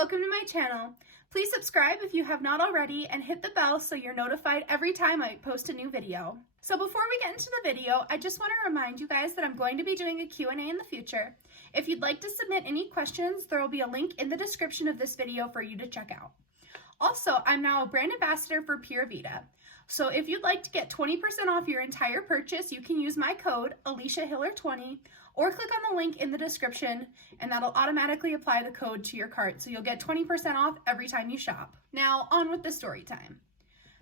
welcome to my channel. Please subscribe if you have not already and hit the bell so you're notified every time I post a new video. So before we get into the video, I just want to remind you guys that I'm going to be doing a Q&A in the future. If you'd like to submit any questions, there will be a link in the description of this video for you to check out. Also, I'm now a brand ambassador for Pura Vida. So if you'd like to get 20% off your entire purchase, you can use my code AliciaHiller20 or click on the link in the description and that'll automatically apply the code to your cart. So you'll get 20% off every time you shop. Now on with the story time.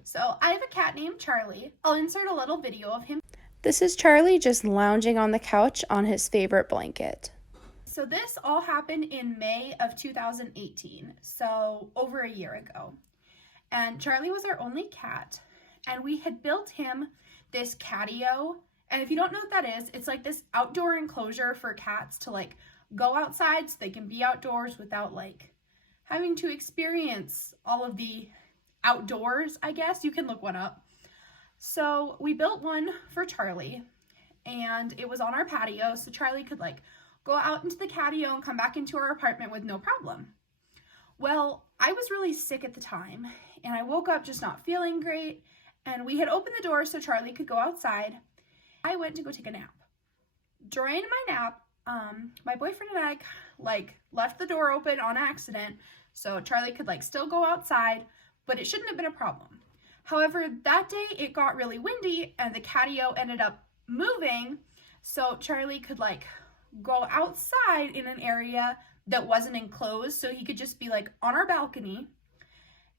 So I have a cat named Charlie. I'll insert a little video of him. This is Charlie just lounging on the couch on his favorite blanket. So this all happened in May of 2018, so over a year ago. And Charlie was our only cat, and we had built him this catio. And if you don't know what that is, it's like this outdoor enclosure for cats to like go outside so they can be outdoors without like having to experience all of the outdoors, I guess. You can look one up. So we built one for Charlie, and it was on our patio, so Charlie could like go out into the catio and come back into our apartment with no problem. Well, I was really sick at the time, and I woke up just not feeling great, and we had opened the door so Charlie could go outside. I went to go take a nap. During my nap, my boyfriend and I like left the door open on accident so Charlie could like still go outside, but it shouldn't have been a problem. However, that day it got really windy and the catio ended up moving, so Charlie could like go outside in an area that wasn't enclosed, so he could just be like on our balcony.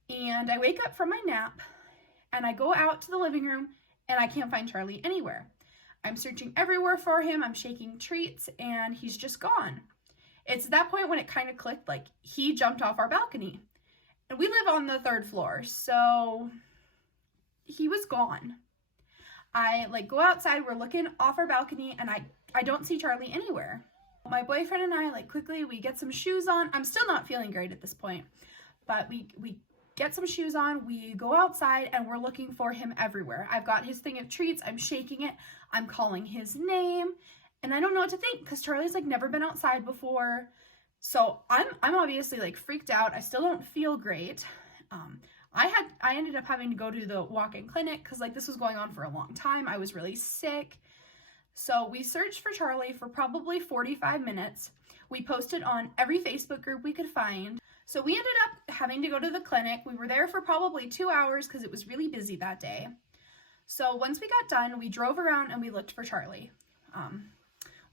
And I wake up from my nap and I go out to the living room and I can't find Charlie anywhere. I'm searching everywhere for him, I'm shaking treats, and he's just gone. It's at that point when it kind of clicked, like he jumped off our balcony. And we live on the 3rd floor, so he was gone. I like go outside, we're looking off our balcony, and I don't see Charlie anywhere. My boyfriend and I we get some shoes on. I'm still not feeling great at this point, but we get some shoes on, we go outside, and we're looking for him everywhere. I've got his thing of treats, I'm shaking it, I'm calling his name, and I don't know what to think because Charlie's like never been outside before. So I'm obviously like freaked out. I still don't feel great. I ended up having to go to the walk-in clinic because like this was going on for a long time. I was really sick. So we searched for Charlie for probably 45 minutes. We posted on every Facebook group we could find. So we ended up having to go to the clinic. We were there for probably 2 hours because it was really busy that day. So once we got done, we drove around and we looked for Charlie.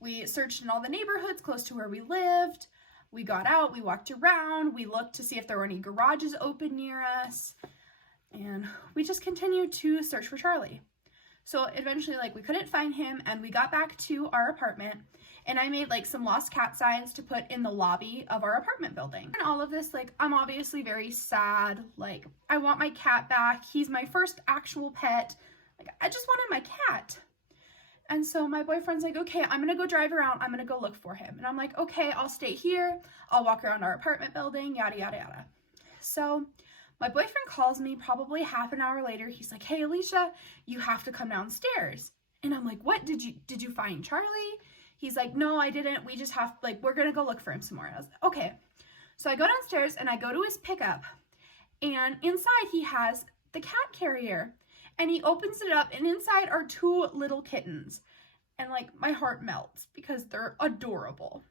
We searched in all the neighborhoods close to where we lived. We got out, we walked around, we looked to see if there were any garages open near us, and we just continued to search for Charlie. So eventually, like, we couldn't find him, and we got back to our apartment, and I made like some lost cat signs to put in the lobby of our apartment building. And all of this, like, I'm obviously very sad. Like, I want my cat back. He's my first actual pet. Like, I just wanted my cat. And so my boyfriend's like, okay, I'm gonna go drive around, I'm gonna go look for him. And I'm like, okay, I'll stay here, I'll walk around our apartment building, yada, yada, yada. So my boyfriend calls me probably half an hour later. He's like, hey, Alicia, you have to come downstairs. And I'm like, what, did you find Charlie? He's like, no, I didn't, we just have, like, we're gonna go look for him some more. And I was like, okay. So I go downstairs and I go to his pickup, and inside he has the cat carrier. And he opens it up, and inside are 2 little kittens. And like my heart melts because they're adorable.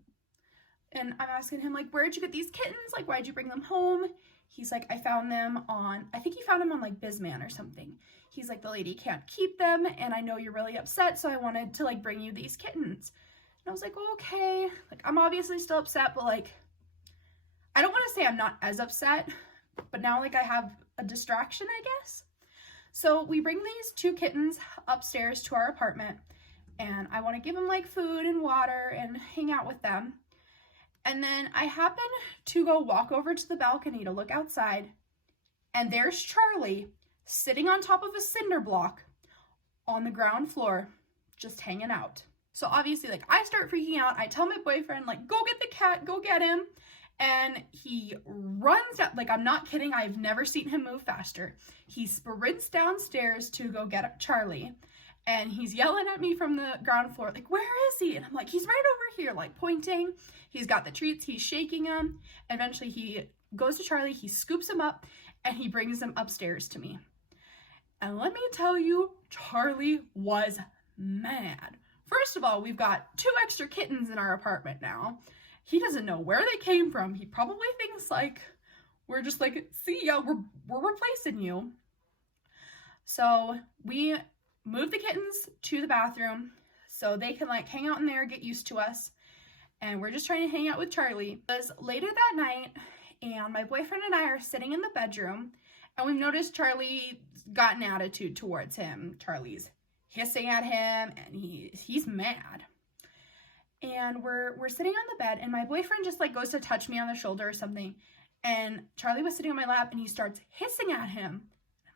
And I'm asking him like, where'd you get these kittens? Like, why'd you bring them home? He's like, I found them on, I think he found them on like Bizman or something. He's like, the lady can't keep them, and I know you're really upset, so I wanted to like bring you these kittens. And I was like, oh, okay. Like, I'm obviously still upset, but like, I don't want to say I'm not as upset, but now like I have a distraction, I guess. So we bring these 2 kittens upstairs to our apartment, and I want to give them like food and water and hang out with them. And then I happen to go walk over to the balcony to look outside, and there's Charlie sitting on top of a cinder block on the ground floor, just hanging out. So obviously, like, I start freaking out. I tell my boyfriend, like, go get the cat, go get him. And he runs out, like, I'm not kidding, I've never seen him move faster. He sprints downstairs to go get Charlie, and he's yelling at me from the ground floor, like, where is he? And I'm like, he's right over here, like, pointing. He's got the treats, he's shaking them. Eventually he goes to Charlie, he scoops him up, and he brings him upstairs to me. And let me tell you, Charlie was mad. First of all, we've got 2 extra kittens in our apartment now. He doesn't know where they came from. He probably thinks like we're just like, see ya, we're replacing you. So we moved the kittens to the bathroom so they can like hang out in there, get used to us. And we're just trying to hang out with Charlie. It was later that night, and my boyfriend and I are sitting in the bedroom, and we've noticed Charlie got an attitude towards him. Charlie's hissing at him, and he's mad. And we're sitting on the bed, and my boyfriend just like goes to touch me on the shoulder or something, and Charlie was sitting on my lap, and he starts hissing at him.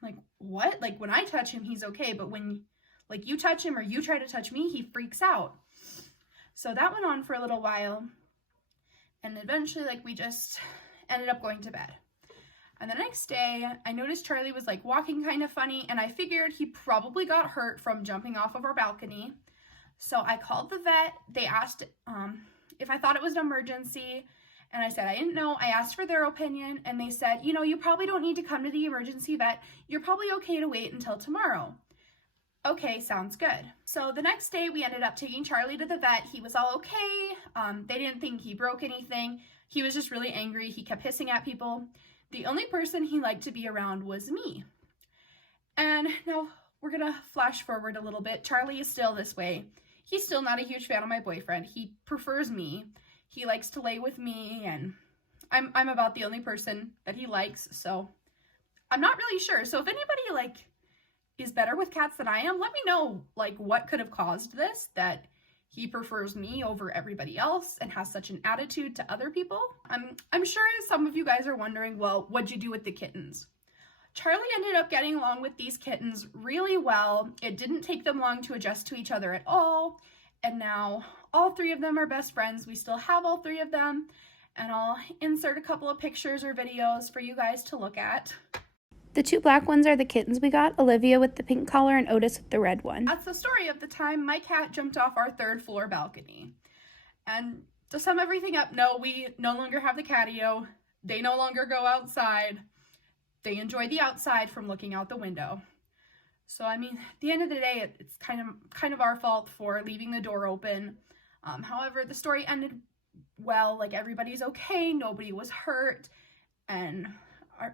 I'm like, what? Like, when I touch him, he's okay, but when like you touch him or you try to touch me, he freaks out. So that went on for a little while, and eventually like we just ended up going to bed. And the next day, I noticed Charlie was like walking kind of funny, and I figured he probably got hurt from jumping off of our balcony. So I called the vet. They asked if I thought it was an emergency, and I said I didn't know. I asked for their opinion, and they said, you know, you probably don't need to come to the emergency vet. You're probably okay to wait until tomorrow. Okay, sounds good. So the next day we ended up taking Charlie to the vet. He was all okay. They didn't think he broke anything. He was just really angry. He kept hissing at people. The only person he liked to be around was me. And now we're gonna flash forward a little bit. Charlie is still this way. He's still not a huge fan of my boyfriend. He prefers me. He likes to lay with me, and I'm about the only person that he likes, so I'm not really sure. So if anybody like is better with cats than I am, let me know like what could have caused this, that he prefers me over everybody else and has such an attitude to other people. I'm sure some of you guys are wondering, well, what'd you do with the kittens? Charlie ended up getting along with these kittens really well. It didn't take them long to adjust to each other at all. And now all 3 of them are best friends. We still have all 3 of them. And I'll insert a couple of pictures or videos for you guys to look at. The 2 black ones are the kittens we got, Olivia with the pink collar and Otis with the red one. That's the story of the time my cat jumped off our 3rd floor balcony. And to sum everything up, no, we no longer have the catio. They no longer go outside. They enjoy the outside from looking out the window. So, I mean, at the end of the day, it's kind of our fault for leaving the door open. However, the story ended well. Like, everybody's okay. Nobody was hurt. And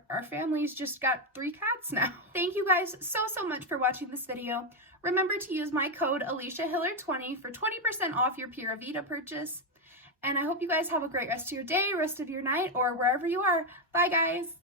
our family's just got 3 cats now. Thank you guys so much for watching this video. Remember to use my code AliciaHiller20 for 20% off your Pura Vida purchase. And I hope you guys have a great rest of your day, rest of your night, or wherever you are. Bye, guys.